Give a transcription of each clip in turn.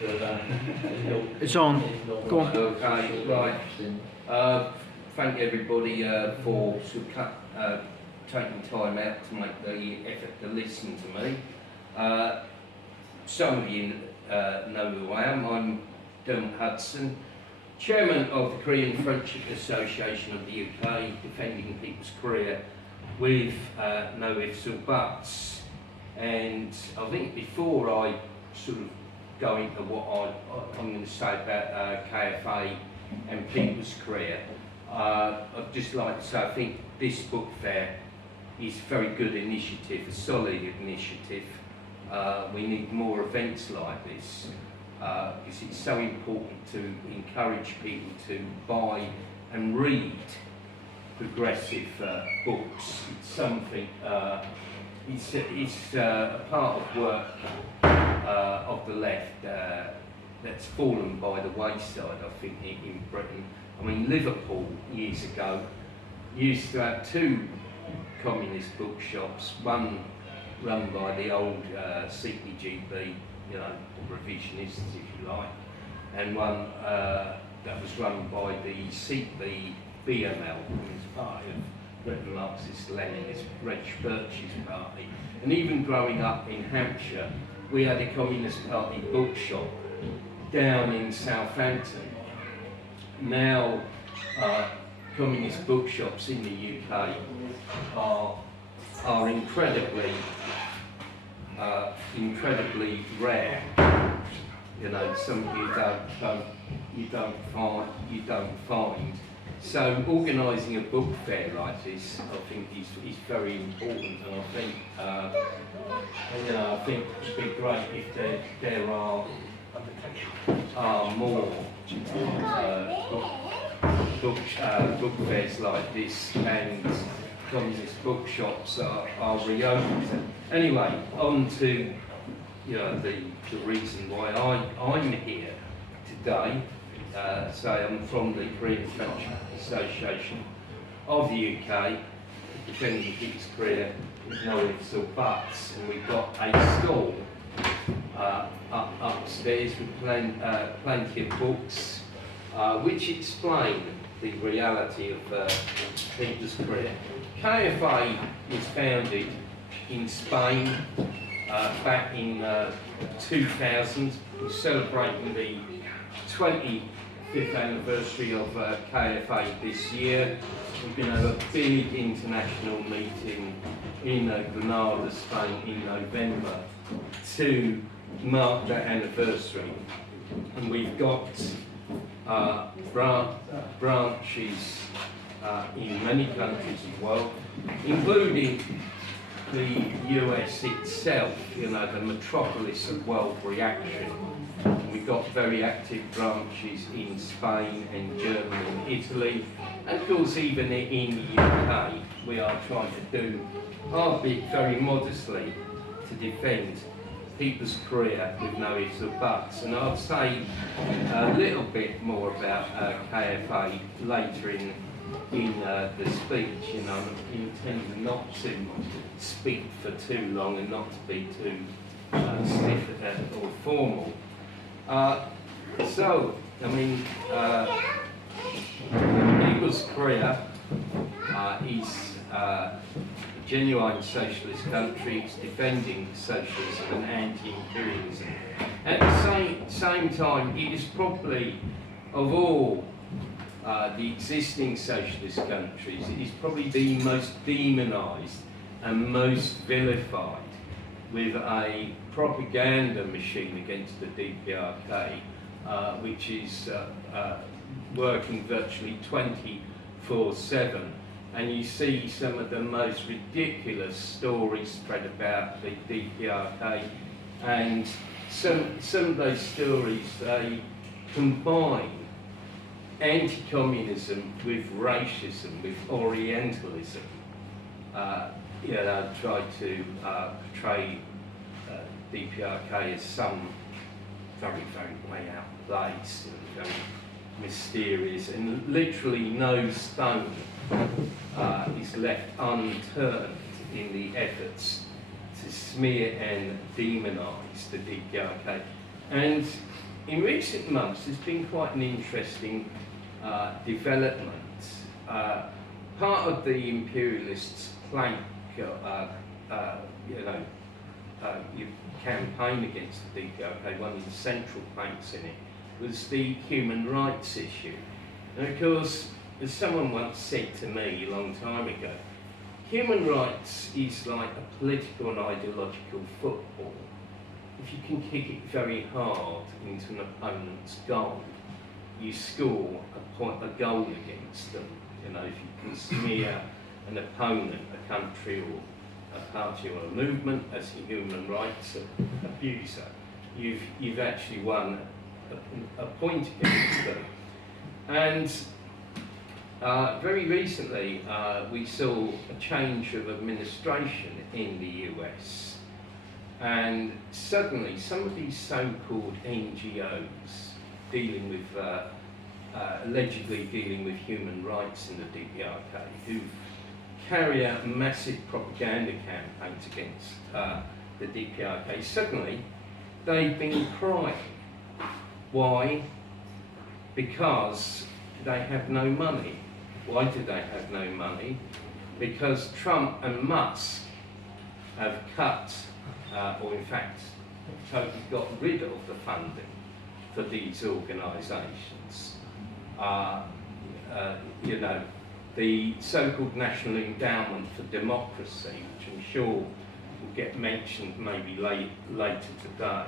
It's on. Go on. Okay, right. Thank everybody for taking time out to make the effort to listen to me. Some of you know who I am. I'm Dermot Hudson, Chairman of the Korean Friendship Association of the UK, defending people's career with no ifs or buts. And I think before I sort of go into what I'm going to say about KFA and people's career, I'd just like to say I think this book fair is a very good initiative, a solid initiative. We need more events like this because it's so important to encourage people to buy and read progressive books. It's something, it's a part of work of the left that's fallen by the wayside, I think, in Britain. I mean, Liverpool years ago used to have two communist bookshops, one run by the old CPGB, you know, revisionists if you like, and one that was run by the BML, which is part of Britain Marxist Leninist Birch's party. And even growing up in Hampshire, we had a Communist Party bookshop down in Southampton. Now, communist bookshops in the UK are incredibly rare. You know, some you don't find. So organising a book fair like this, I think, is very important, and I think I think it'd be great if there are more book fairs like this, and communist bookshops are reopened. Anyway, on to the reason why I'm here today. So I'm from the Korean Friendship Association of the UK, defending people's career with no ifs or buts, and we've got a stall upstairs with plenty of books which explain the reality of people's career. KFA was founded in Spain back in 2000. We're celebrating the 25th anniversary of KFA this year. We're going to have a big international meeting in Granada, Spain in November to mark that anniversary. And we've got branches in many countries as well, including the US itself, you know, the metropolis of world reaction. We've got very active branches in Spain and Germany and Italy, and of course even in the UK we are trying to do our bit very modestly to defend people's career with no ifs or buts. And I'll say a little bit more about KFA later in the speech. You know, I intend not to speak for too long and not to be too stiff or formal. So, I mean, people's career is a genuine socialist country. It's defending socialism and anti-imperialism. At the same time, it is probably, of all the existing socialist countries, it is probably the most demonised and most vilified, with a propaganda machine against the DPRK, which is working virtually 24/7. And you see some of the most ridiculous stories spread about the DPRK, and some of those stories, they combine anti-communism with racism, with Orientalism. Try to portray DPRK as some very, very way out of place, and very mysterious, and literally no stone is left unturned in the efforts to smear and demonise the DPRK. And in recent months, there's been quite an interesting development. Part of the imperialists' plank, your campaign against the DPRK, one of the central planks in it, was the human rights issue. And of course, as someone once said to me a long time ago, human rights is like a political and ideological football. If you can kick it very hard into an opponent's goal, you score a goal against them. You know, if you can smear an opponent, a country or a party or a movement as a human rights abuser, you've actually won a point against them. And very recently, we saw a change of administration in the US, and suddenly some of these so-called NGOs dealing with, allegedly dealing with human rights in the DPRK, who carry out massive propaganda campaigns against the DPRK, suddenly they've been crying. Why? Because they have no money. Why do they have no money? Because Trump and Musk have cut, or in fact, totally got rid of the funding for these organisations. You know, the so-called National Endowment for Democracy, which I'm sure will get mentioned maybe later today,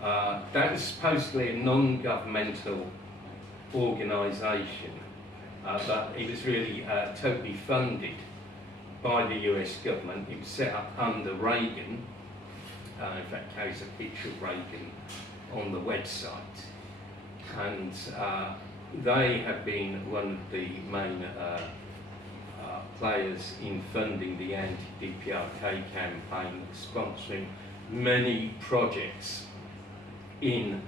that was supposedly a non-governmental organisation, but it was really totally funded by the US government. It was set up under Reagan. In fact, carries a picture of Reagan on the website. And they have been one of the main players in funding the anti-DPRK campaign, sponsoring many projects in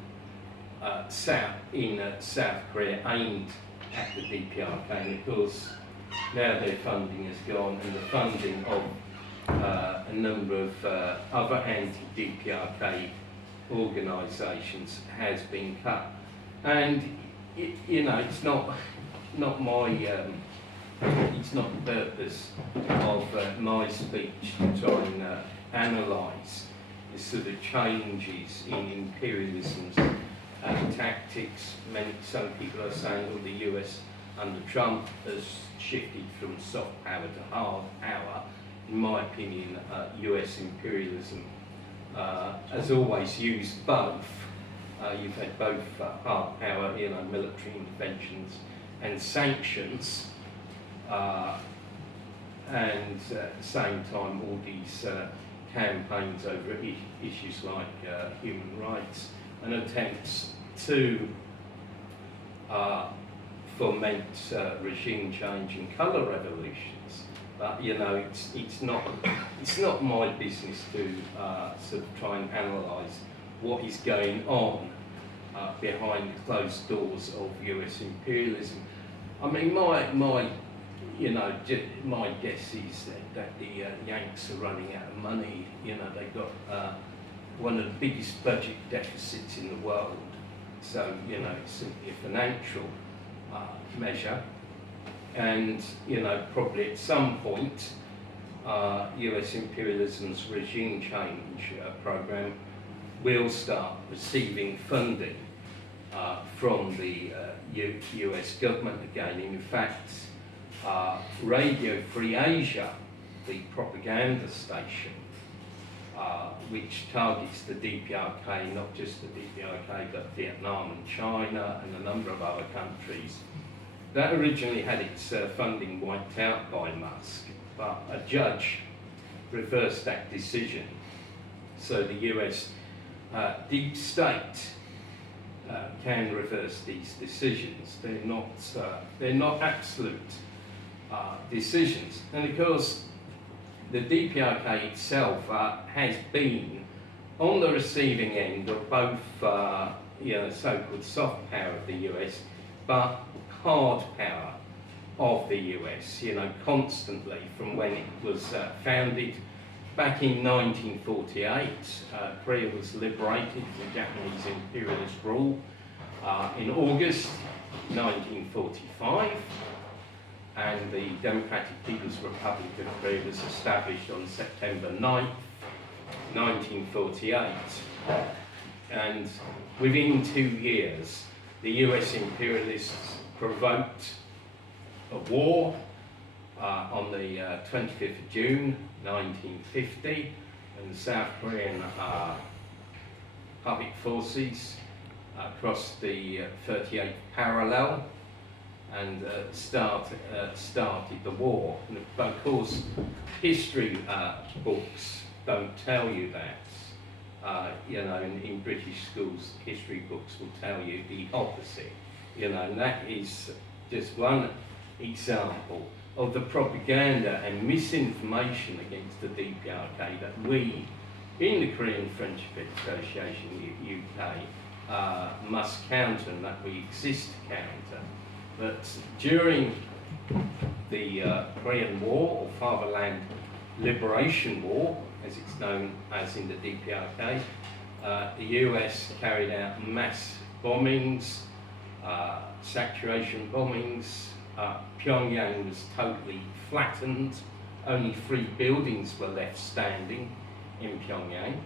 South Korea aimed at the DPRK. And of course, now their funding has gone, and the funding of a number of other anti-DPRK organisations has been cut. And you know, it's not my it's not the purpose of my speech to try and analyse the sort of changes in imperialism's tactics. Some people are saying, well, the US under Trump has shifted from soft power to hard power. In my opinion, US imperialism has always used both. You've had both hard power, you know, military interventions and sanctions, and at the same time all these campaigns over issues like human rights and attempts to foment regime change and colour revolutions. But you know, it's not my business to sort of try and analyse what is going on behind the closed doors of US imperialism. I mean, my guess is that the Yanks are running out of money. You know, they've got one of the biggest budget deficits in the world. So, you know, it's simply a financial measure. And, you know, probably at some point, US imperialism's regime change program will start receiving funding from the US government again. In fact, Radio Free Asia, the propaganda station, which targets the DPRK, not just the DPRK, but Vietnam and China and a number of other countries, that originally had its funding wiped out by Musk, but a judge reversed that decision. So the US deep state can reverse these decisions. They're not absolute decisions. And of course, the DPRK itself has been on the receiving end of both, so-called soft power of the US, but hard power of the US. You know, constantly from when it was founded back in 1948, Korea was liberated from Japanese imperialist rule. In August 1945, and the Democratic People's Republic of Korea was established on September 9th, 1948. And within 2 years, the US imperialists provoked a war on the 25th of June 1950, and the South Korean public forces crossed the 38th parallel and started the war. And of course, history books don't tell you that. You know, in British schools, history books will tell you the opposite. You know, and that is just one example of the propaganda and misinformation against the DPRK that we, in the Korean Friendship Association UK, must counter, and that we exist to counter. But during the Korean War, or Fatherland Liberation War, as it's known as in the DPRK, the US carried out mass bombings, saturation bombings. Pyongyang was totally flattened. Only 3 buildings were left standing in Pyongyang.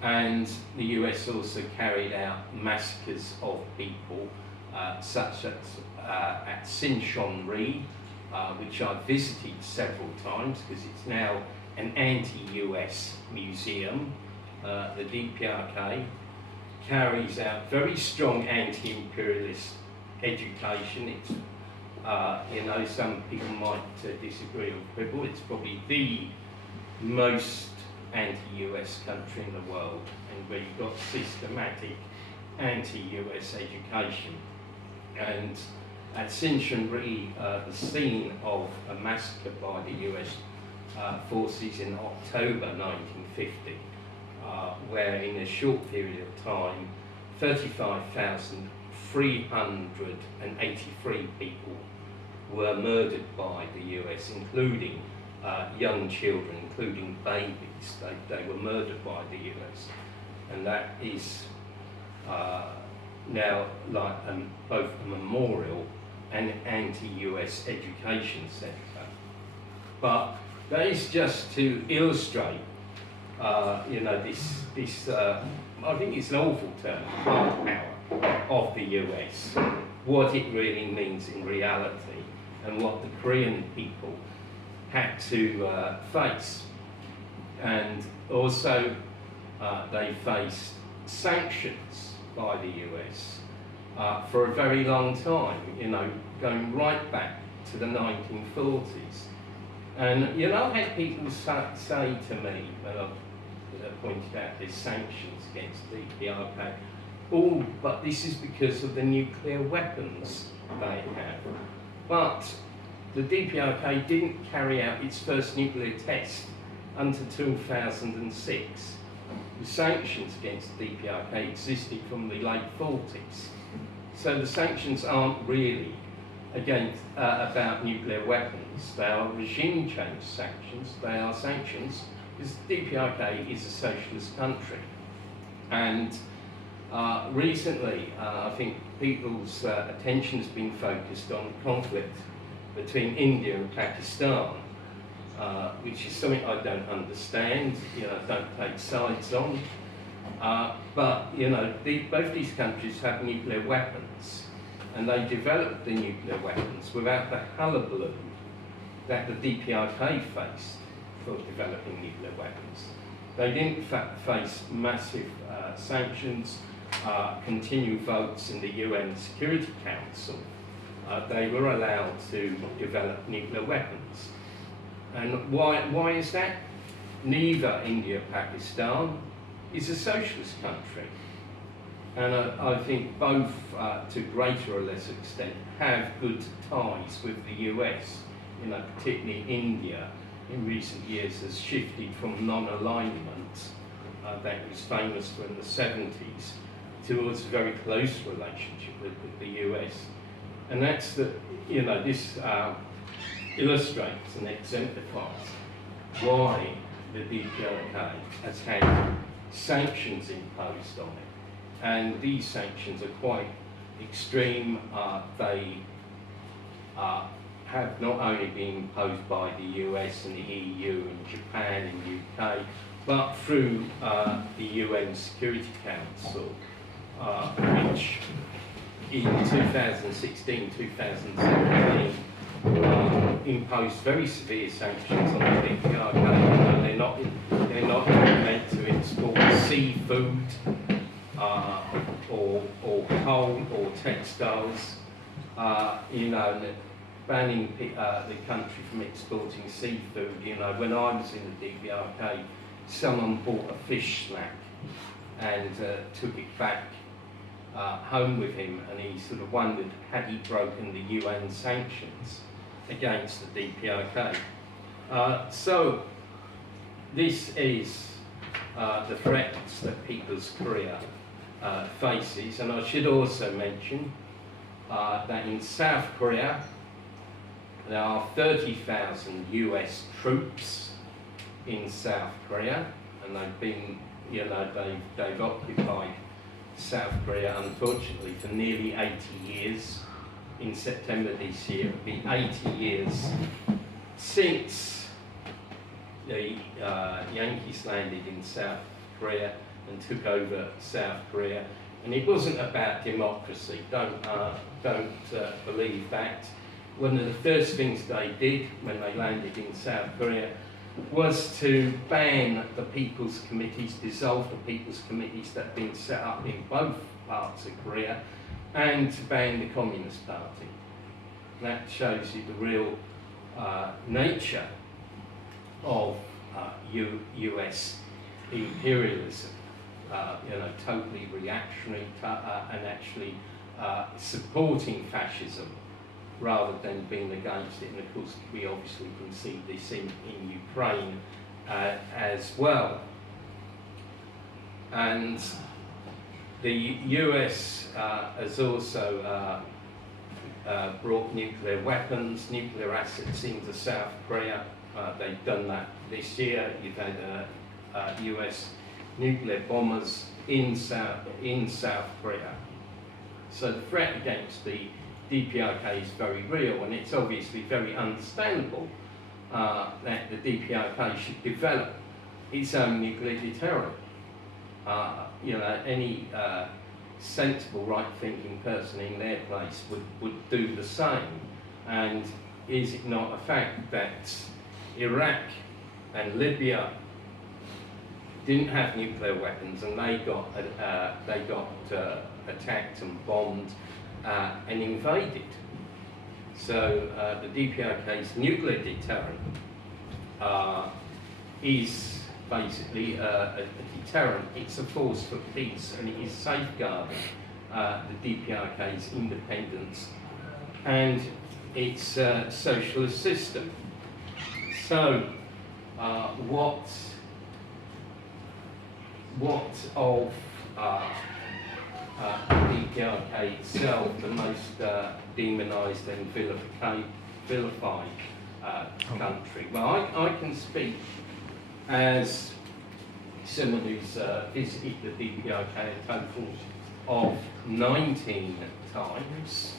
And the US also carried out massacres of people, such as at Sinchon-ri, which I visited several times because it's now an anti-US museum. The DPRK carries out very strong anti-imperialist education. It's, you know, some people might disagree or quibble. It's probably the most anti-US country in the world, and where you've got systematic anti-US education. And at Sinchon-ri, the scene of a massacre by the US forces in October 1950, where in a short period of time, 35,383 people were murdered by the US, including young children, including babies. They were murdered by the US. And that is now like both a memorial and anti-US education centre. But that is just to illustrate, you know, this I think it's an awful term, hard power of the US, what it really means in reality, and what the Korean people had to face. And also they faced sanctions by the US for a very long time, you know, going right back to the 1940s. And, you know, I've had people say to me when I've pointed out there's sanctions against the DPRK, oh, but this is because of the nuclear weapons they have. But the DPRK didn't carry out its first nuclear test until 2006. The sanctions against the DPRK existed from the late 40s. So the sanctions aren't really against, about nuclear weapons. They are regime change sanctions. They are sanctions because the DPRK is a socialist country. And recently, I think people's attention has been focused on the conflict between India and Pakistan, which is something I don't understand, you know, don't take sides on. But, you know, both these countries have nuclear weapons, and they developed the nuclear weapons without the hullabaloo that the DPRK faced for developing nuclear weapons. They didn't face massive sanctions, continued votes in the UN Security Council. They were allowed to develop nuclear weapons. And why is that? Neither India or Pakistan is a socialist country. And I think both, to greater or lesser extent, have good ties with the US. You know, particularly India in recent years has shifted from non-alignment that it was famous for in the 70s towards a very close relationship with the US. And that's the, you know, this illustrates and exemplifies why the DPRK has had sanctions imposed on it. And these sanctions are quite extreme. They have not only been imposed by the US and the EU and Japan and UK, but through the UN Security Council, which in 2016, 2017 imposed very severe sanctions on the DPRK. They're not meant to export seafood or coal or textiles. Banning the country from exporting seafood. When I was in the DPRK, someone bought a fish snack and took it back home with him, and he sort of wondered, had he broken the UN sanctions against the DPRK? So this is the threats that People's Korea faces, and I should also mention that in South Korea there are 30,000 US troops in South Korea, and they've been, they've occupied South Korea, unfortunately, for nearly 80 years. In September this year, it will be 80 years since the Yankees landed in South Korea and took over South Korea. And it wasn't about democracy. Don't believe that. One of the first things they did when they landed in South Korea was to ban the People's Committees, dissolve the People's Committees that had been set up in both parts of Korea, and to ban the Communist Party. That shows you the real nature of US imperialism. Totally reactionary and actually supporting fascism rather than being against it. And of course, we obviously can see this in Ukraine as well. And the US has also brought nuclear weapons, nuclear assets into South Korea. They've done that this year. You've had US nuclear bombers in South Korea. So the threat against the DPRK is very real, and it's obviously very understandable that the DPRK should develop its own nuclear deterrent. Any sensible, right-thinking person in their place would do the same. And is it not a fact that Iraq and Libya didn't have nuclear weapons, and they got attacked and bombed and invaded? So the DPRK's nuclear deterrent is basically a deterrent. It's a force for peace, and it is safeguarding the DPRK's independence and its socialist system. So what of the DPRK itself, the most demonised and vilified country? Well, I can speak as someone who's visited the DPRK a total of 19 times.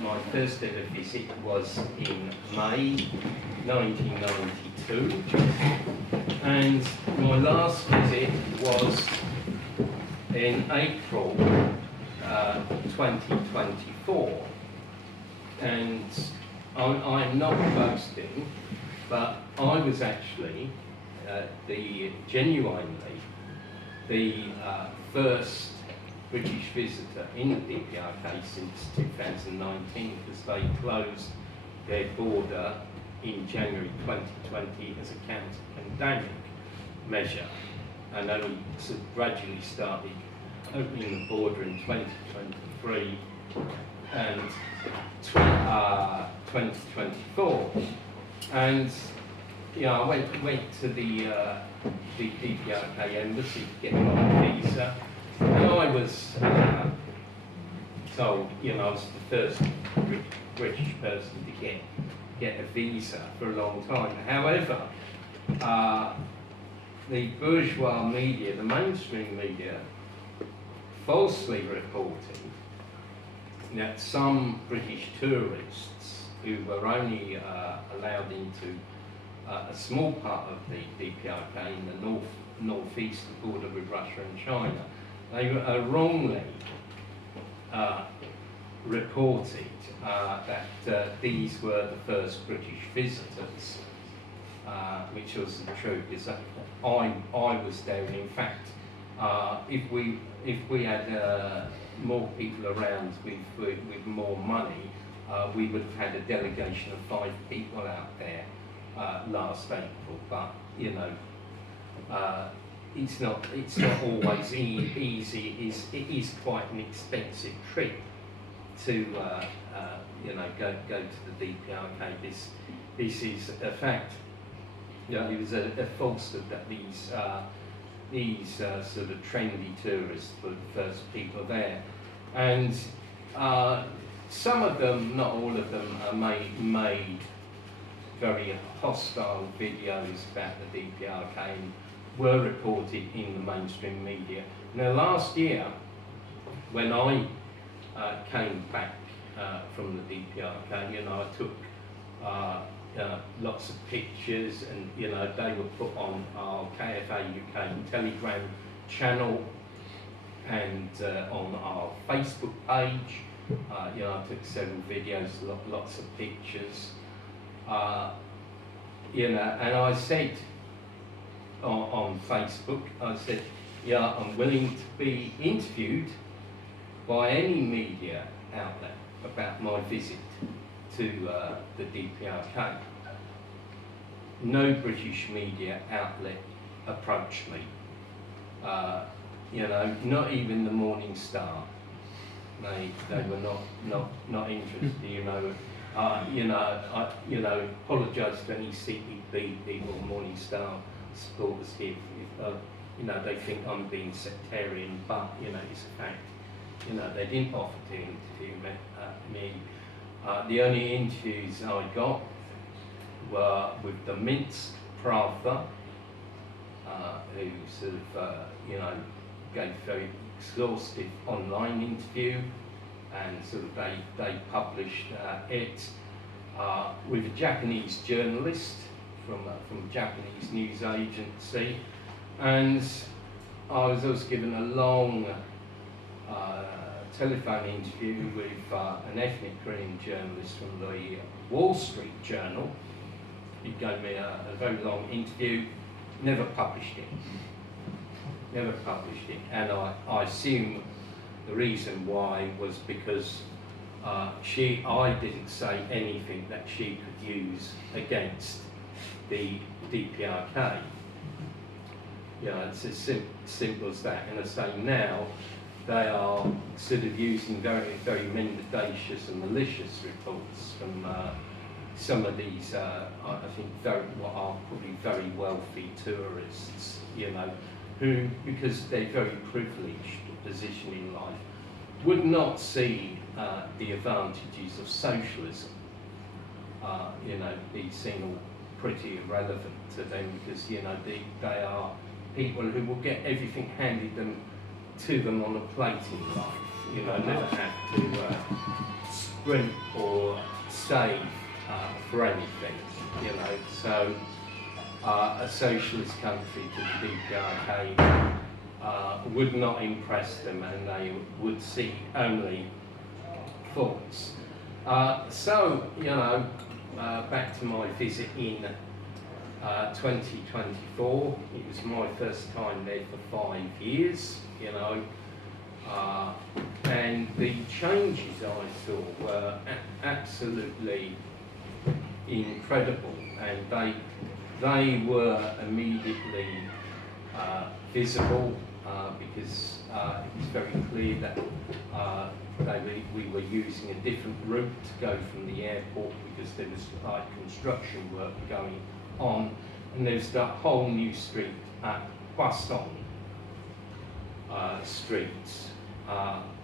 My first ever visit was in May 1992, and my last visit was in April 2024. And I'm not boasting, but I was actually genuinely the first British visitor in the DPRK since 2019, because they closed their border in January 2020 as a counter-pandemic measure, and only sort of gradually started opening the border in 2023 and 2024. And I went to the DPRK embassy to get my visa, and I was told, I was the first British person to get a visa for a long time. However, the bourgeois media, the mainstream media, falsely reporting that some British tourists who were only allowed into a small part of the DPRK in the northeastern border with Russia and China, they wrongly reported that these were the first British visitors, which wasn't true, because I was there. In fact, if we had more people around with more money, we would have had a delegation of 5 people out there last April. But you know, it's not always easy. It is quite an expensive trip to you know, go to the DPRK. This is a fact. You know, it was a falsehood that these sort of trendy tourists were the first people there, and some of them, not all of them, made very hostile videos about the DPRK and were reported in the mainstream media. Now, last year, when I came back from the DPRK, you know, I took lots of pictures, and you know, they were put on our KFA UK Telegram channel and on our Facebook page. You know, I took several videos, lots of pictures. You know, and I said on Facebook, I said, yeah, I'm willing to be interviewed by any media outlet about my visit to the DPRK. No British media outlet approached me. You know, not even the Morning Star. They were not interested. You know, you know, apologise to any CPB people, Morning Star supporters here. You know, they think I'm being sectarian, but you know, it's a fact. You know, they didn't offer to interview me. The only interviews I got were with the Minsk Pravda, who sort of, you know, gave a very exhaustive online interview, and sort of they published it with a Japanese journalist from a Japanese news agency, and I was also given a long telephone interview with an ethnic Korean journalist from the Wall Street Journal. He gave me a very long interview, never published it. Never published it, and I assume the reason why was because I didn't say anything that she could use against the DPRK. You know, it's as simple as that. And I say now, they are sort of using very, very mendacious and malicious reports from some of these, I think, what are probably very wealthy tourists, you know, who, because they're very privileged position in life, would not see the advantages of socialism. You know, these seem all pretty irrelevant to them, because you know they are people who will get everything handed to them on a plate in life. You know, never have to sprint or save for anything. You know, so a socialist country to the DPRK would not impress them, and they would see only faults. So, you know, back to my visit in 2024. It was my first time there for 5 years, you know, and the changes I saw were absolutely incredible, and they were immediately visible because it was very clear that we were using a different route to go from the airport, because there was construction work going on, and there's that whole new street at Poisson Street,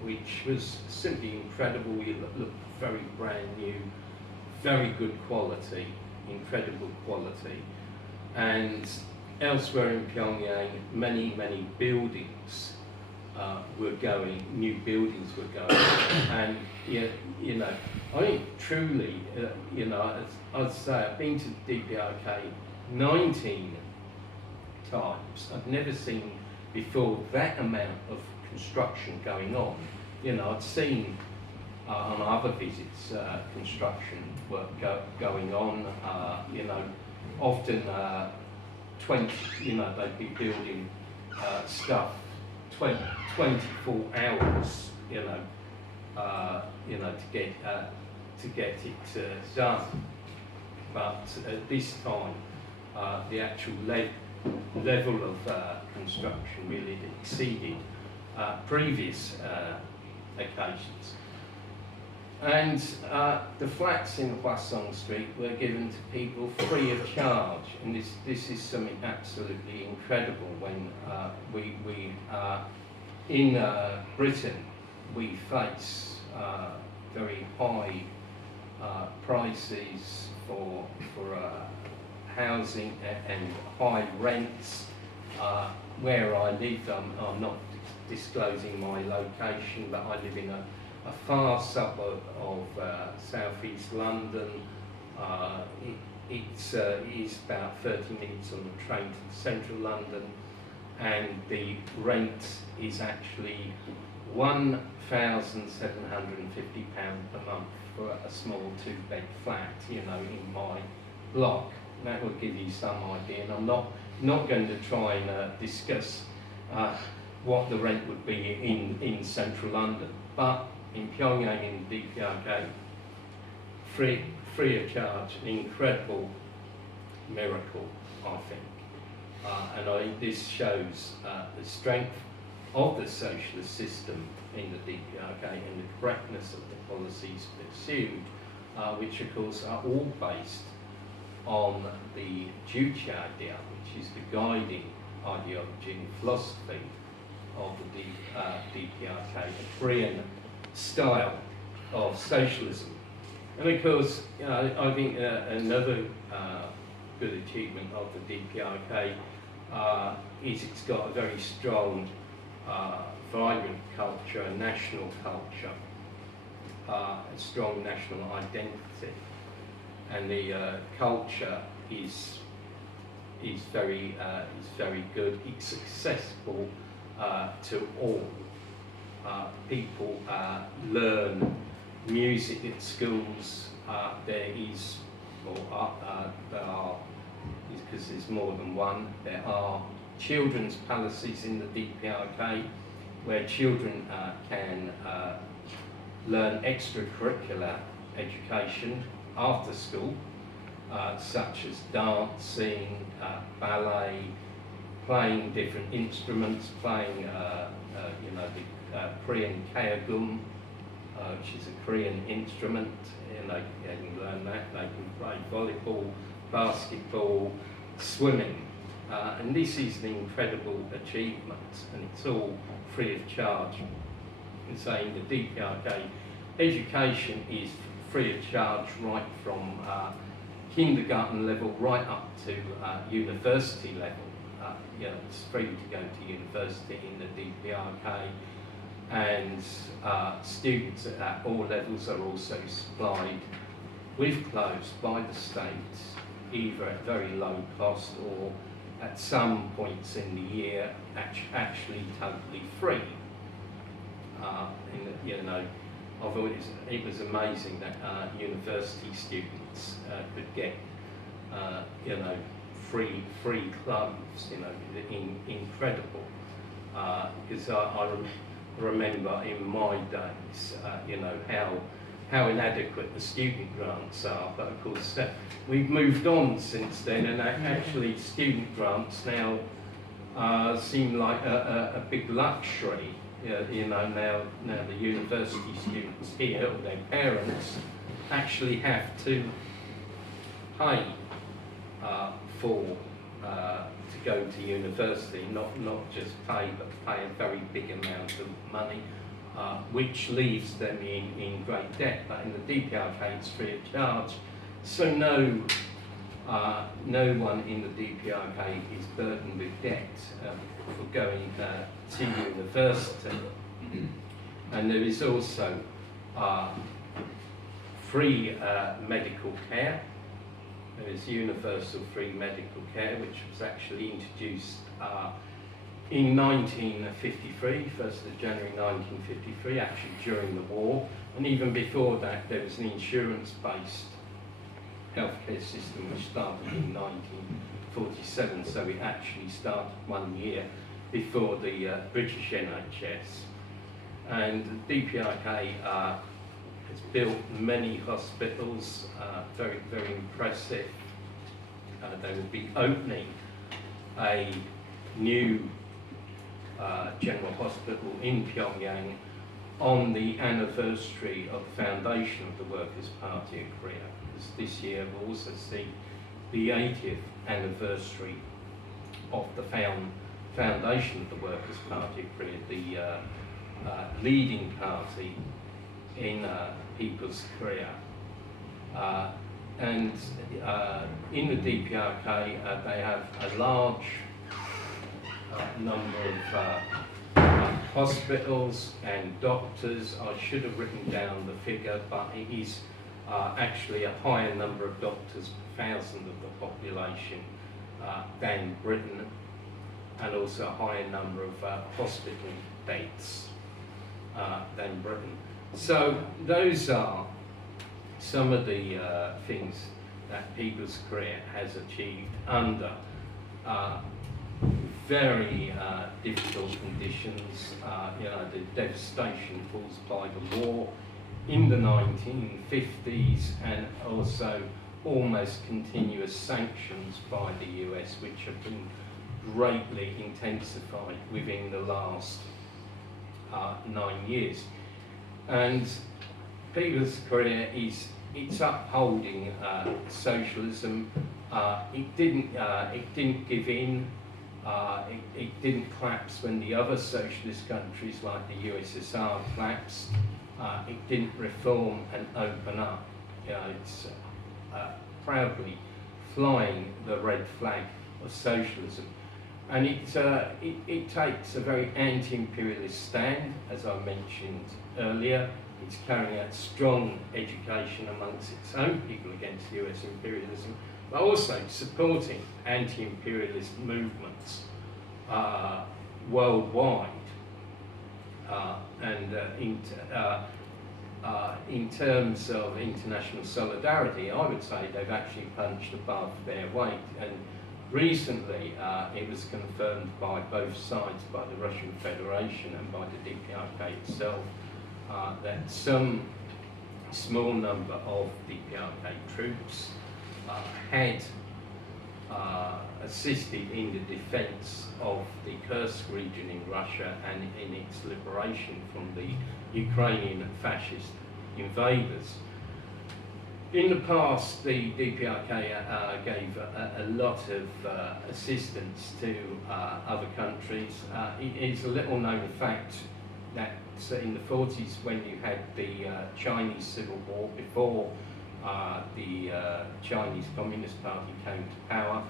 which was simply incredible. It looked very brand new, very good quality, incredible quality. And elsewhere in Pyongyang, many buildings new buildings were going, and you know, I think truly, I'd say I've been to the DPRK 19 times. I've never seen before that amount of construction going on. I'd seen on other visits construction work going on. Often 20. They'd be building stuff 24 hours. To get it done. But at this time, the actual level of construction really exceeded previous occasions. And the flats in Hwasong Street were given to people free of charge, and this is something absolutely incredible. When we in Britain, we face very high prices for housing and high rents. Where I live, I'm not disclosing my location, but I live in a far suburb of southeast London. It is about 30 minutes on the train to central London, and the rent is actually £1,750 per month for a small two-bed flat, in my block. That will give you some idea, and I'm not going to try and discuss what the rent would be in central London, but in Pyongyang, in DPRK, free of charge, an incredible miracle, I think. And I think this shows the strength of the socialist system in the DPRK and the correctness of the policies pursued, which of course are all based on the Juche idea, which is the guiding ideology and philosophy of the DPRK, a Korean style of socialism. And of course, I think another good achievement of the DPRK is it's got a very strong, vibrant culture, a national culture, a strong national identity, and the culture is very good. It's accessible to all. People learn music at schools. There is, because there's more than one, there are children's palaces in the DPRK where children can learn extracurricular education after school, such as dancing, ballet, playing different instruments, playing the Korean kaegum, which is a Korean instrument, and they can learn that. They can play volleyball, basketball, swimming, and this is an incredible achievement, and it's all free of charge. And saying the DPRK education is free of charge right from kindergarten level right up to university level. It's free to go to university in the DPRK, and students at all levels are also supplied with clothes by the state, either at very low cost or at some points in the year actually totally free. It was amazing that university students could get free clothes. Incredible. Because I remember in my days, how inadequate the student grants are. But of course, we've moved on since then, and actually, student grants now seem like a big luxury. Now the university students here, or their parents, actually have to pay to go to university, not just pay, but pay a very big amount of money, which leaves them in great debt. But in the DPRK, it's free of charge, so no no one in the DPRK is burdened with debt for going to university. And there is also free medical care. There is universal free medical care, which was actually introduced in 1953, 1st of January 1953, actually during the war. And even before that, there was an insurance-based healthcare system which started in 1947, so it actually started 1 year before the British NHS. And the DPRK has built many hospitals, very, very impressive. They will be opening a new general hospital in Pyongyang on the anniversary of the foundation of the Workers' Party of Korea. Because this year we'll also see the 80th anniversary of the foundation of the Workers' Party of Korea, the leading party in People's Korea. And in the DPRK they have a large number of hospitals and doctors. I should have written down the figure, but it is actually a higher number of doctors per thousand of the population than Britain, and also a higher number of hospital beds than Britain. So those are some of the things that People's Korea has achieved under very difficult conditions. You know, the devastation caused by the war in the 1950s, and also almost continuous sanctions by the US, which have been greatly intensified within the last 9 years. And People's Korea it's upholding socialism. It didn't give in. It didn't collapse when the other socialist countries like the USSR collapsed. It didn't reform and open up. You know, it's proudly flying the red flag of socialism. And it takes a very anti-imperialist stand, as I mentioned earlier. It's carrying out strong education amongst its own people against US imperialism, but also supporting anti-imperialist movements worldwide. In terms of international solidarity, I would say they've actually punched above their weight. And recently, it was confirmed by both sides, by the Russian Federation and by the DPRK itself, that some small number of DPRK troops had assisted in the defense of the Kursk region in Russia and in its liberation from the Ukrainian fascist invaders. In the past, the DPRK gave a lot of assistance to other countries. It is a little known fact that in the 40s, when you had the Chinese Civil War, before the Chinese Communist Party came to power,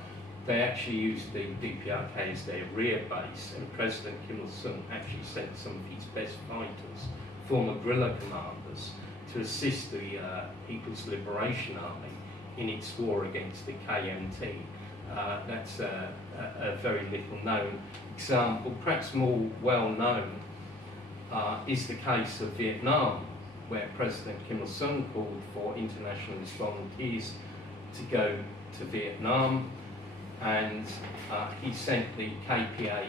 they actually used the DPRK as their rear base, and President Kim Il-sung actually sent some of his best fighters, former guerrilla commanders, to assist the People's Liberation Army in its war against the KMT. That's a very little known example. Perhaps more well known is the case of Vietnam, where President Kim Il-sung called for internationalist volunteers to go to Vietnam, and he sent the KPA,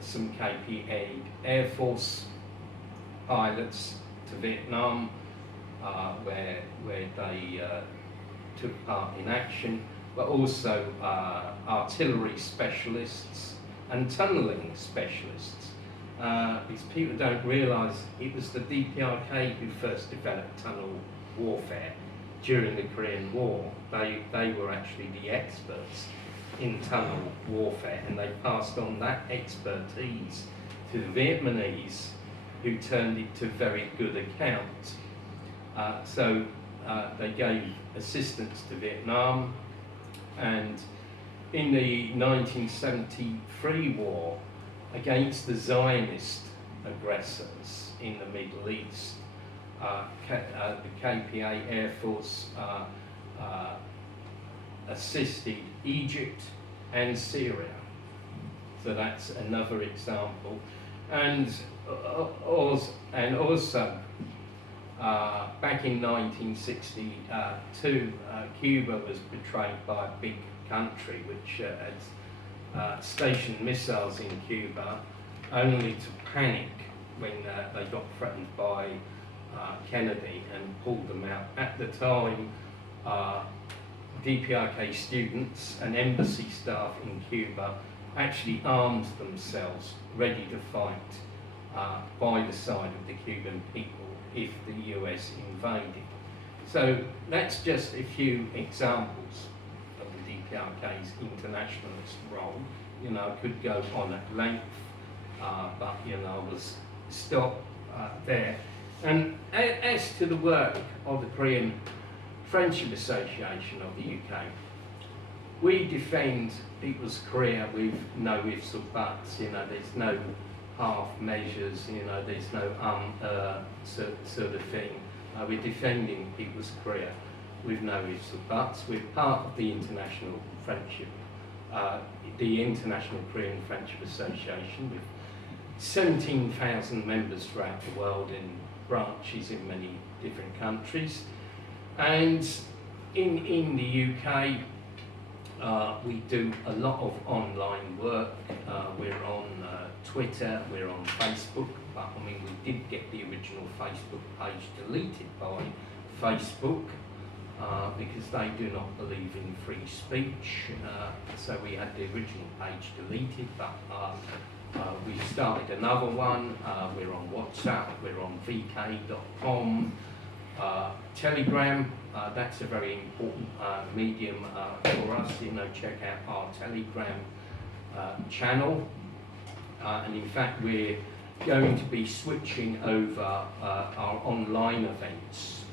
some KPA Air Force pilots to Vietnam, where they took part in action, but also artillery specialists and tunnelling specialists. Because people don't realise it was the DPRK who first developed tunnel warfare during the Korean War. They were actually the experts in tunnel warfare, and they passed on that expertise to the Vietnamese, who turned it to very good account. So they gave assistance to Vietnam, And in the 1973 war against the Zionist aggressors in the Middle East, the KPA Air Force assisted Egypt and Syria. So that's another example. And also, back in 1962, Cuba was betrayed by a big country which had stationed missiles in Cuba, only to panic when they got threatened by Kennedy and pulled them out. At the time, DPRK students and embassy staff in Cuba actually armed themselves, ready to fight by the side of the Cuban people if the US invaded. So that's just a few examples of the DPRK's internationalist role. You know, I could go on at length, but you know, I was stop there. And as to the work of the Korean Friendship Association of the UK, we defend people's Korea with no ifs or buts. You know, there's no half measures. You know, there's no sort of thing. We're defending people's Korea with no ifs or buts. We're part of the International Friendship, the International Korean Friendship Association, with 17,000 members throughout the world in branches in many different countries. And in the UK, we do a lot of online work. We're on Twitter, we're on Facebook, but I mean, we did get the original Facebook page deleted by Facebook because they do not believe in free speech. So we had the original page deleted, but we started another one. We're on WhatsApp, we're on vk.com. Telegram, that's a very important medium for us. You know, check out our Telegram channel. And in fact, we're going to be switching over our online events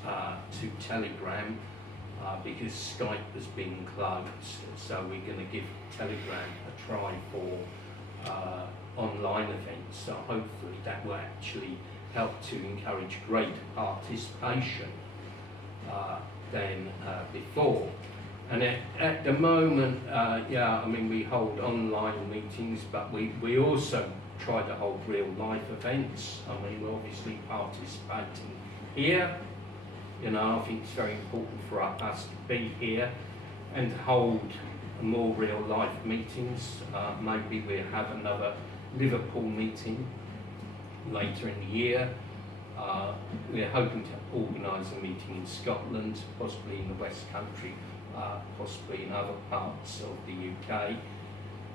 to Telegram because Skype has been closed. So we're going to give Telegram a try for online events. So hopefully that will actually help to encourage greater participation than before. And at the moment, yeah, I mean, we hold online meetings, but we also try to hold real life events. I mean, we're obviously participating here. You know, I think it's very important for us to be here and hold more real life meetings. Maybe we'll have another Liverpool meeting later in the year. We're hoping to organise a meeting in Scotland, possibly in the West Country, possibly in other parts of the UK.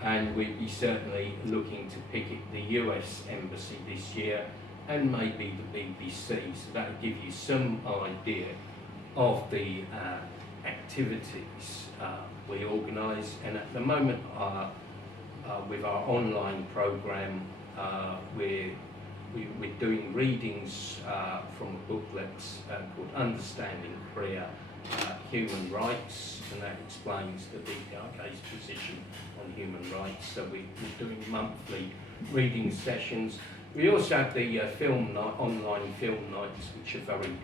And we'd be certainly looking to picket the US Embassy this year and maybe the BBC. So that will give you some idea of the activities we organise. And at the moment, with our online programme, we're doing readings from a booklet called Understanding Korea, Human Rights, and that explains the DPRK's position on human rights. So we're doing monthly reading sessions. We also have the online film nights, which are very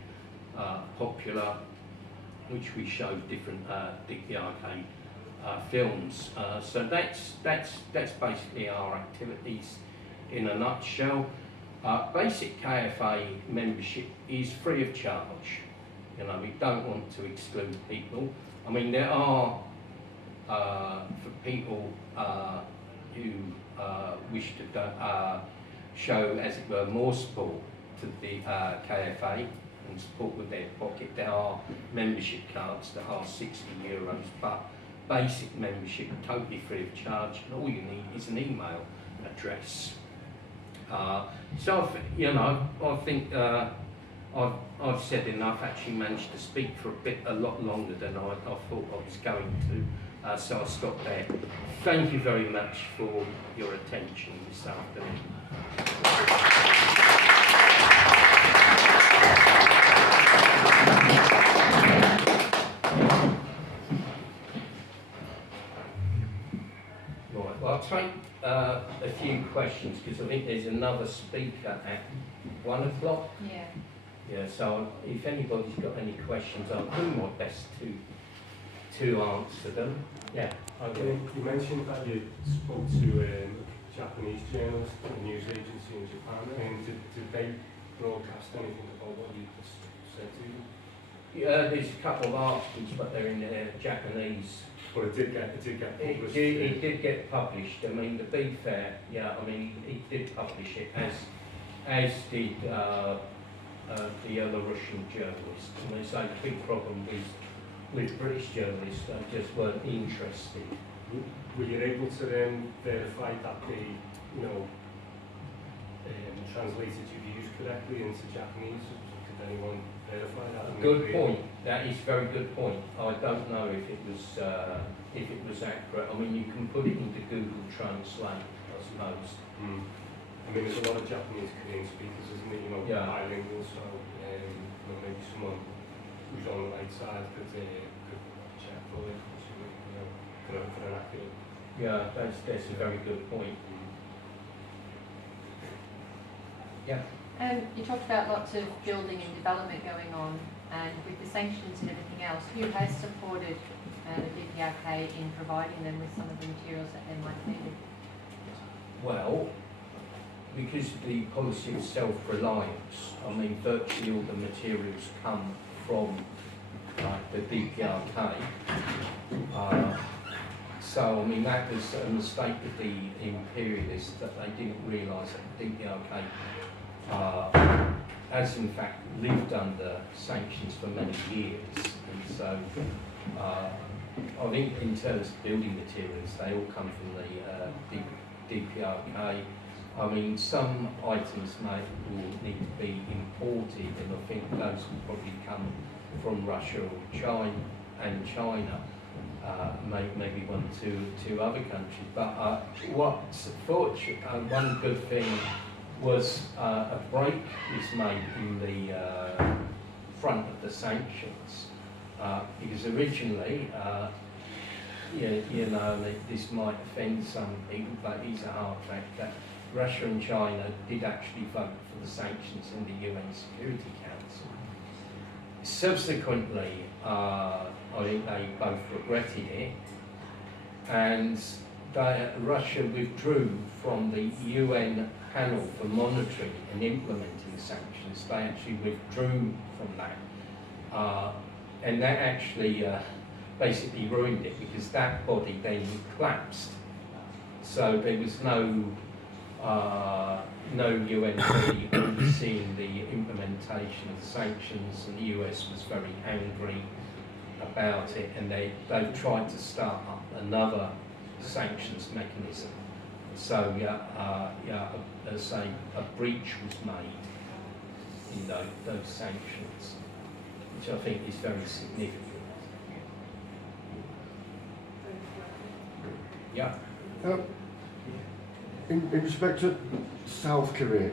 popular, which we show different DPRK films. So that's basically our activities in a nutshell. Basic KFA membership is free of charge. You know, we don't want to exclude people. I mean, there are, for people who wish to show, as it were, more support to the KFA and support with their pocket, there are membership cards that are €60, but basic membership totally free of charge, and all you need is an email address. So, you know, I think I've said enough. Actually managed to speak for a lot longer than I thought I was going to, so I'll stop there. Thank you very much for your attention this afternoon. questions, because I think there's another speaker at 1 o'clock. Yeah. Yeah, so if anybody's got any questions, I'll do my best to answer them. Yeah, okay. You mentioned that you spoke to a Japanese journalist at a news agency in Japan, and did they broadcast anything about what you just said to you? Yeah, there's a couple of articles, but they're in Japanese. But it did get published. It did get published. I mean, the Bookfair, yeah, I mean, he did publish it, as did the other Russian journalists. And they say the big problem with British journalists, they just weren't interested. Were you able to then verify that they, translated your views correctly into Japanese? Did anyone verify that? Good point. That is a very good point. I don't know if it was accurate. I mean, you can put it into Google Translate, I suppose. I mean, there's a lot of Japanese Korean speakers, isn't it? Yeah. Bilingual, so maybe someone who's on the right side could check for it, for an accurate. Yeah, that's a very good point. Yeah. You talked about lots of building and development going on, and with the sanctions and everything else, who has supported the DPRK in providing them with some of the materials that they might need? Well, because the policy of self-reliance, I mean, virtually all the materials come from the DPRK. So, I mean, that was a mistake of the imperialists, that they didn't realise that the DPRK has in fact lived under sanctions for many years. And so, I think in terms of building materials, they all come from the DPRK. I mean, some items will need to be imported, and I think those will probably come from Russia or China, maybe one or two other countries. But what's fortunate, one good thing was a break was made in the front of the sanctions, because originally, this might offend some people, but it's a hard fact that Russia and China did actually vote for the sanctions in the UN Security Council. Subsequently, I think they both regretted it, and Russia withdrew from the UN panel for monitoring and implementing sanctions. They actually withdrew from that, and that actually basically ruined it, because that body then collapsed. So there was no UN body overseeing the implementation of the sanctions, and the US was very angry about it, and they've tried to start up another sanctions mechanism. So as a breach was made in those sanctions, which I think is very significant. Yeah. In respect to South Korea,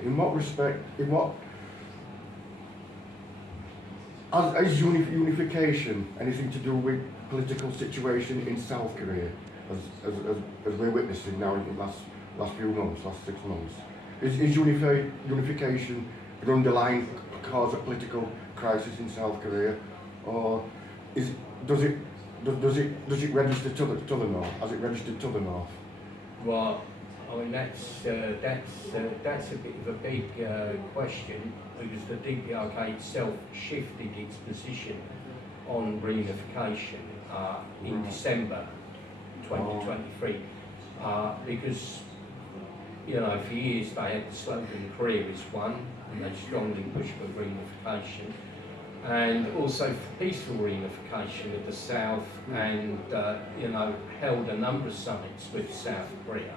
is unification anything to do with political situation in South Korea, as we're witnessing now in the last few months, last 6 months? Is unification an underlying cause of political crisis in South Korea, or does it register to the north? Has it registered to the north? Well, I mean, that's a bit of a big question, because the DPRK itself shifted its position on reunification in December 2023, because for years they had the slogan "Korea is one," and they strongly pushed for reunification, and also for peaceful reunification of the South, and held a number of summits with South Korea.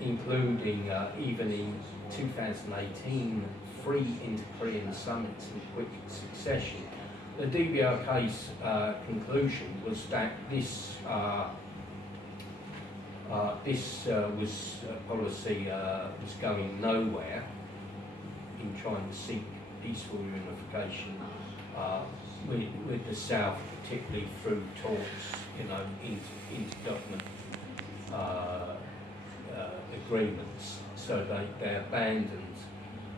Including even in 2018, 3 inter-Korean summits in quick succession. The DPRK's conclusion was that this policy was going nowhere in trying to seek peaceful reunification with the South, particularly through talks, intergovernment agreements, so they abandoned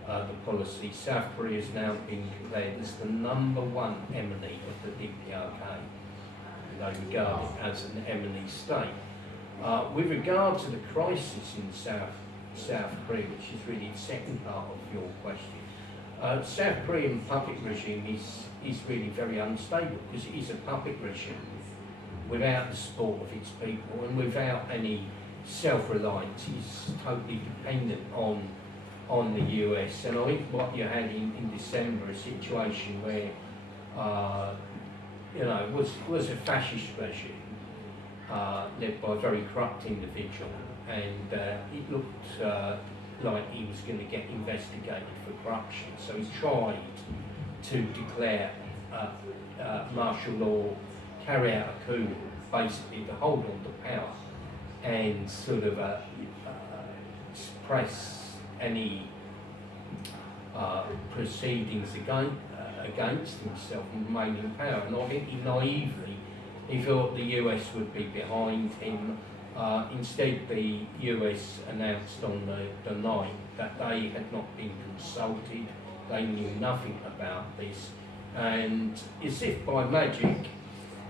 the policy. South Korea has now been declared as the #1 enemy of the DPRK. They regard it as an enemy state. With regard to the crisis in South Korea, which is really the second part of your question, South Korean puppet regime is really very unstable because it is a puppet regime without the support of its people and without any self-reliance. It's totally dependent on the US. And I think what you had in December, a situation where was a fascist regime led by a very corrupt individual, and it looked like he was going to get investigated for corruption. So he tried to declare martial law, carry out a coup, basically to hold on to power and sort of suppress any proceedings against himself and remain in power. And I think he thought the US would be behind him. Instead, the US announced on the night that they had not been consulted, they knew nothing about this, and as if by magic,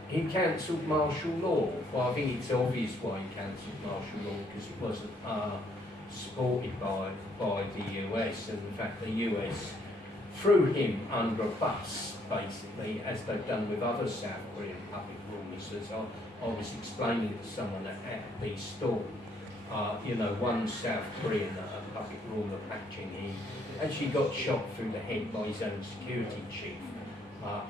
he cancelled martial law. Well, I think it's obvious why he cancelled martial law, because it wasn't supported by the US, and in fact the US threw him under a bus, basically, as they've done with other South Korean puppet rulers. As I was explaining to someone at the stall, one South Korean puppet ruler, Park Jin-hee, actually got shot through the head by his own security chief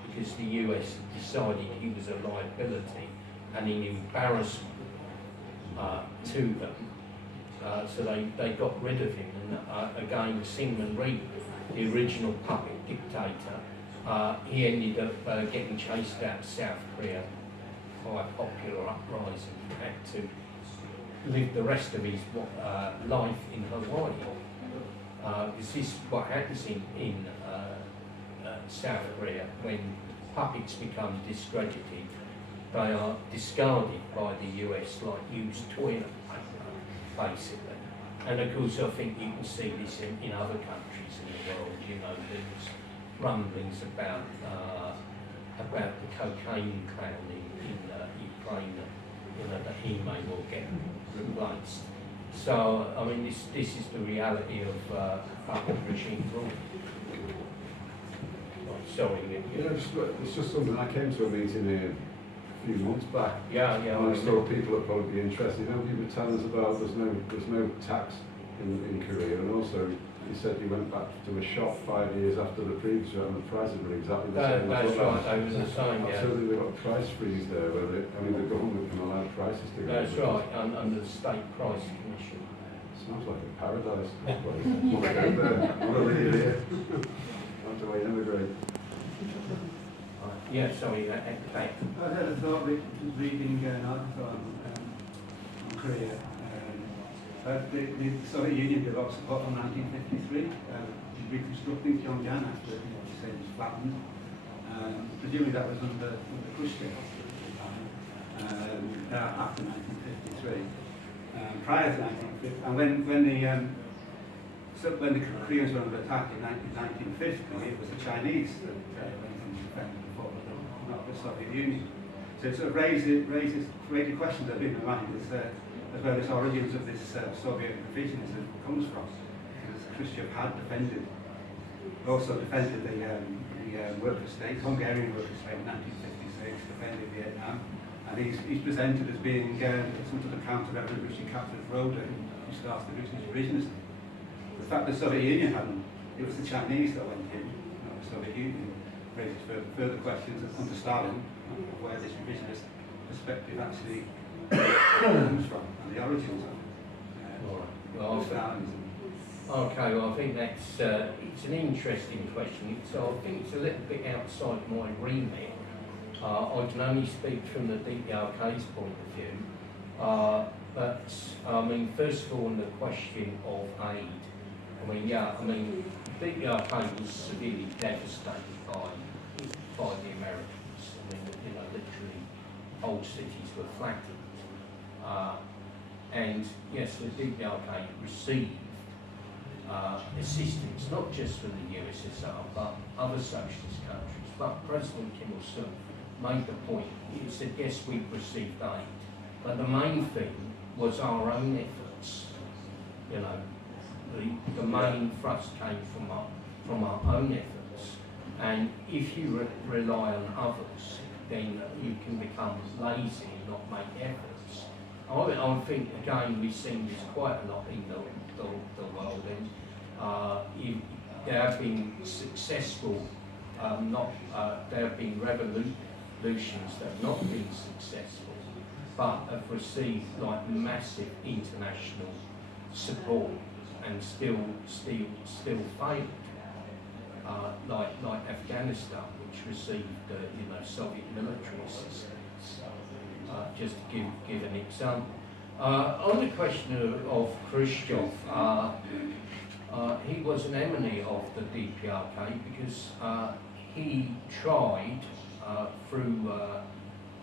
because the US decided he was a liability and an embarrassment to them. So they got rid of him, and again, Syngman Rhee, the original puppet dictator, he ended up getting chased out of South Korea by a popular uprising. He had to live the rest of his life in Hawaii. This is what happens in South Korea when puppets become discredited. They are discarded by the US like used toilet paper, basically. And of course, I think you can see this in other countries in the world. There's rumblings about the cocaine clown in Ukraine, that he may well get replaced. So, I mean, this is the reality of puppet regime rule. Sorry, it's just something. I came to a meeting here a few months back. Yeah. And I thought people would probably be interested. You were telling us about there's no tax in Korea, and also you said you went back to a shop 5 years after the previous one, and the prices were exactly the same. That's right. They was the same. Yeah. Absolutely, they've got a price freeze there, where the government can allow prices to go. That's right, under the State Price Commission. Sounds like a paradise. I want to go there. I want to live here. I want to emigrate. Yeah, sorry, that. I had a thought reading an article on Korea. The Soviet Union gave up support in 1953, reconstructing Pyongyang after it was flattened. Presumably that was under Khrushchev after 1953. Prior to 1950, and when the Koreans were under attack in 1950, it was the Chinese that went and defended the fort, not the Soviet Union. So it sort of raises questions that have been in my mind as well as origins of this Soviet revisionism comes from. Because Khrushchev had also defended the worker state, Hungarian worker state in 1956, defended Vietnam, and he's presented as being some sort of counter-revolutionary capitalist roader who starts the revisionism. The fact that the Soviet Union hadn't, it was the Chinese that went in, not the Soviet Union, raises further questions under Stalin of where this revisionist perspective actually comes from and the origins of Stalinism. Okay, well, I think that's it's an interesting question. So I think it's a little bit outside my remit. I can only speak from the DPRK's point of view. But I mean, first of all, on the question of aid, DPRK was severely devastated by the Americans. Literally, whole cities were flattened. and yes, the DPRK received assistance, not just from the USSR, but other socialist countries. But President Kim Il-sung made the point, he said, yes, we've received aid, but the main thing was our own efforts. You know, the main thrust came from our own efforts, and if you rely on others, then you can become lazy and not make efforts. I think, again, we've seen this quite a lot in the world, and there have been successful, there have been revolutions that have not been successful, but have received like massive international support and still failed. Like Afghanistan, which received Soviet military assistance. Just to give an example. On the question of Khrushchev, he was an enemy of the DPRK because he tried through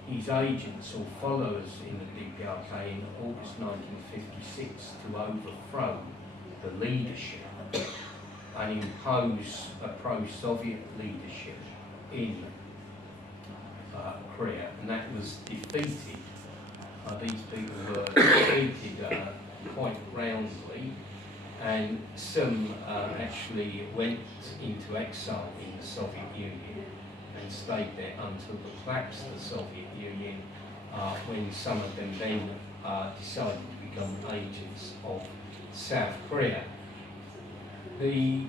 his agents or followers in the DPRK in August 1956 to overthrow the leadership and impose a pro-Soviet leadership in Korea, and that was defeated. These people were defeated quite roundly, and some actually went into exile in the Soviet Union and stayed there until the collapse of the Soviet Union, when some of them then decided to become agents of South Korea. The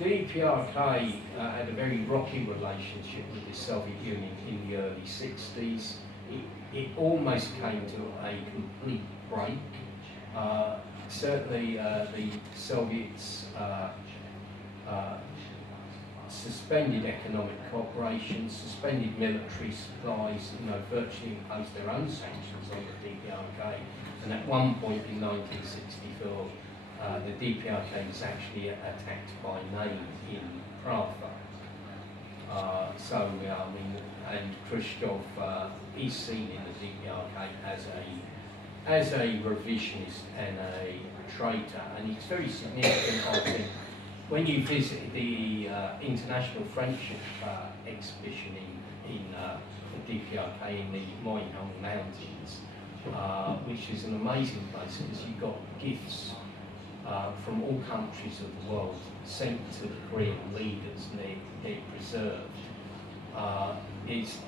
DPRK had a very rocky relationship with the Soviet Union in the early 60s. It almost came to a complete break. Certainly the Soviets suspended economic cooperation, suspended military supplies, virtually imposed their own sanctions on the DPRK. And at one point in 1964, the DPRK was actually attacked by name in Prague. And Khrushchev is seen in the DPRK as a revisionist and a traitor, and it's very significant, I think, when you visit the International Friendship exhibition in the DPRK in the Moyinhong Mountains, which is an amazing place because you've got gifts from all countries of the world sent to the Korean leaders, and they're preserved.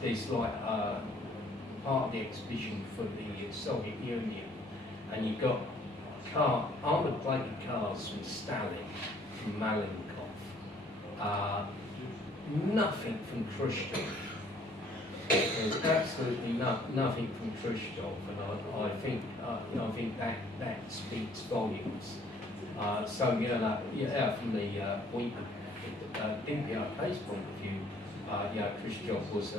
There's like part of the exhibition for the Soviet Union, and you've got armoured plated cars from Stalin, from Malenkov, nothing from Khrushchev. There's absolutely nothing from Khrushchev, and I think that speaks volumes. From the point of DPRK's point of view, Khrushchev was a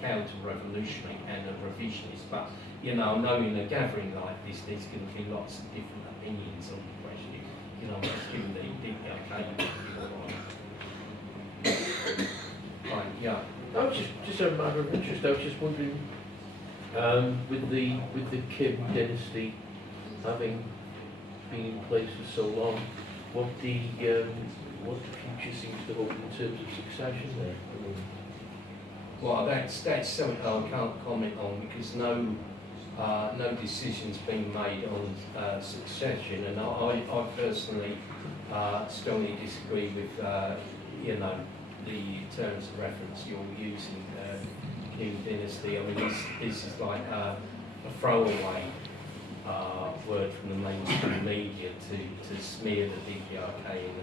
counter-revolutionary and a revisionist. But knowing a gathering like this, there's going to be lots of different opinions on the question. I'm just giving the DPRK. Right, yeah. I was just a matter of interest. I was just wondering, with the Kim dynasty having been in place for so long, what the future seems to hold in terms of succession there. Well, that's something I can't comment on because no decision's been made on succession, and I personally strongly disagree with the terms of reference you're using, Kim dynasty. I mean, this is like a throwaway word from the mainstream media to smear the DPRK and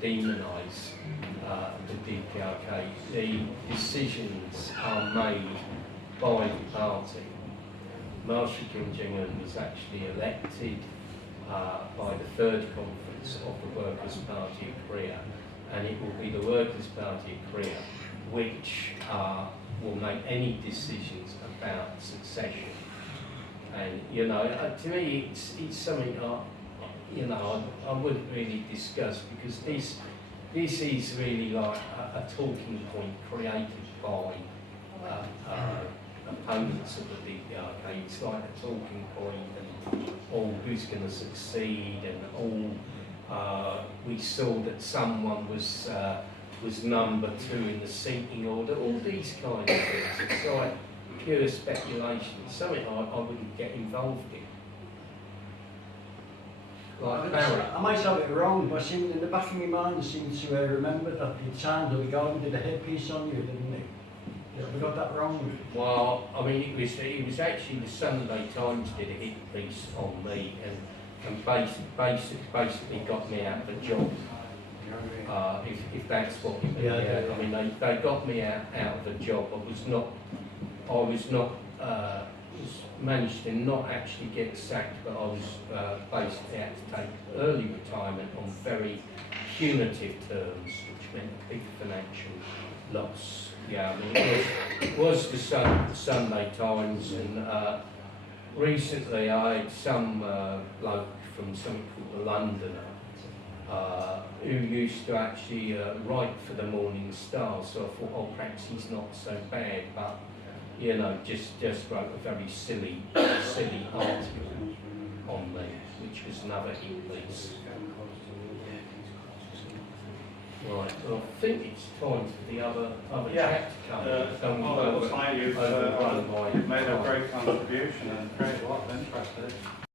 demonise the DPRK. The decisions are made by the party. Marshal Kim Jong-un was actually elected by the third conference of the Workers' Party of Korea, and it will be the Workers' Party of Korea which will make any decisions about succession. And to me, it's something I wouldn't really discuss because this is really like a talking point created by opponents of the DPRK. It's like a talking point, and all who's going to succeed, and all we saw that someone was number 2 in the seating order. All these kind of things. It's like pure speculation. It's something I wouldn't get involved in. Like Barry. I might have it wrong, but in the back of my mind I seem to remember that the time that we did a headpiece on you, didn't we? Have we got that wrong? Well, I mean, it was actually the Sunday Times did a hit piece on me, and basically got me out of a job. If that's what you mean. Yeah. I mean, they got me out of a job. I was managed to not actually get sacked, but I was basically had to take early retirement on very punitive terms, which meant a big financial loss. Yeah, I mean, it was the Sunday Times, and recently I had some bloke from something called The Londoner, who used to actually write for the Morning Star, so I thought, oh, perhaps he's not so bad, but you know, just wrote a very silly article on me, which was another hit piece. Right, well, I think it's time for the other chat to come. It looks like you've made a great contribution and created a lot of interest.